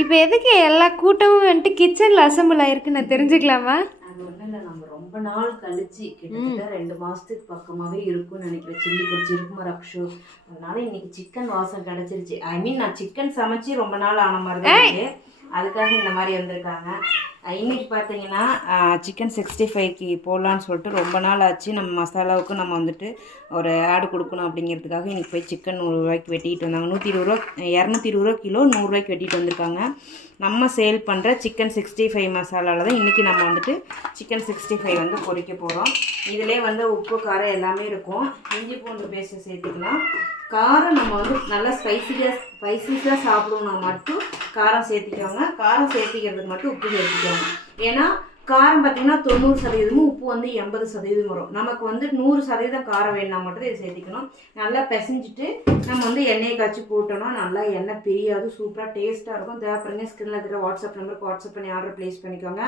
இப்போ எதுக்கு எல்லா கூட்டமும் வந்துட்டு கிச்சனில் அசம்பிள் ஆயிருக்கு நான் தெரிஞ்சுக்கலாமா? அது ஒன்றும் இல்லை, நம்ம ரொம்ப நாள் கழிச்சு கிட்டத்தட்ட 2 மாதத்துக்கு பக்கமாகவே இருக்கும்னு நினைக்கிறேன் சில்லி பொரிச்சு இருக்குமா ரக்ஷு. அதனால இன்னைக்கு சிக்கன் வாசம் கிடச்சிருச்சு. ஐ மீன் நான் சிக்கன் சமைச்சு ரொம்ப நாள் ஆன மாதிரி தான் இருக்குது. அதுக்காக இந்த மாதிரி வந்திருக்காங்க. இன்னைக்கு பார்த்தீங்கன்னா சிக்கன் 65க்கு போடலான்னு சொல்லிட்டு ரொம்ப நாள் ஆச்சு. நம்ம மசாலாவுக்கு நம்ம வந்துட்டு ஒரு ஆடு கொடுக்கணும் அப்படிங்கிறதுக்காக இன்றைக்கி போய் சிக்கன் 100 ரூபாய்க்கு வெட்டிக்கிட்டு வந்தாங்க. 120 ரூபா 220 ரூபா கிலோ 100 ரூபாய்க்கு வெட்டிட்டு வந்திருக்காங்க. நம்ம சேல் பண்ணுற சிக்கன் 65 மசாலாவில் தான் இன்றைக்கி நம்ம வந்துட்டு சிக்கன் 65 வந்து பொரிக்க போகிறோம். இதிலே வந்து உப்பு காரம் எல்லாமே இருக்கும். இஞ்சி பூண்டு பேஸ்ட்டு சேர்த்துக்கலாம். காரம் நம்ம வந்து நல்லா ஸ்பைசிஸாக சாப்பிடணும்னா மட்டும் காரம் சேர்த்துக்கோங்க. காரம் சேர்த்திக்கிறதுக்கு மட்டும் உப்பு சேர்த்துக்கோங்க. ஏன்னா காரம் பார்த்திங்கன்னா 90% உப்பு வந்து 80% வரும். நமக்கு வந்து 100% காரம் வேணுன்னா மட்டும் இதை சேர்த்திக்கணும். நல்லா பிசைஞ்சிட்டு நம்ம வந்து எண்ணெயை காய்ச்சி போட்டோம்னா நல்லா எண்ணெய் பிரியாது, சூப்பராக டேஸ்ட்டாக இருக்கும். தேவைப்படுங்க ஸ்கிரீனில் இருக்கிற வாட்ஸ்அப் நம்பருக்கு வாட்ஸ்அப் பண்ணி ஆர்டர் ப்ளேஸ் பண்ணிக்கோங்க.